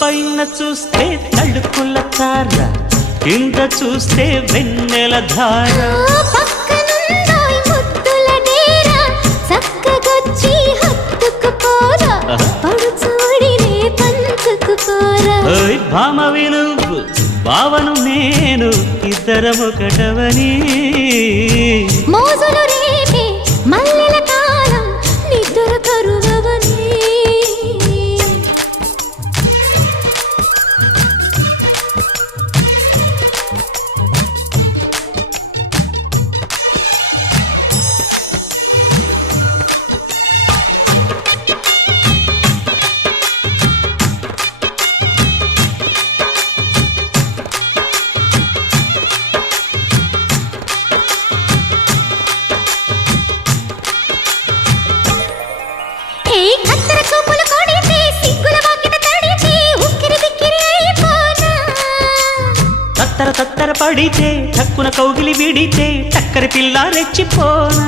పైన చూస్తే తడుకుల తార, కింద చూస్తే వెన్నెల ధార. పక్కనుందోయ్ ముద్దుల డేరా, చక్కగొచ్చి హత్తుకుపోరా, పడుచూడినే పంచుకుపోరా. ఓయ్ భామ వినువ్వు, భావను నేను, ఇద్దరమొకటవని. మోజులు రేపే మల్లెల కాలం, నిద్ర కరువవని. తత్తర తత్తర పడితే, తక్కున కౌగిలి విడితే, చక్కరి పిల్ల రెచ్చిపోనా.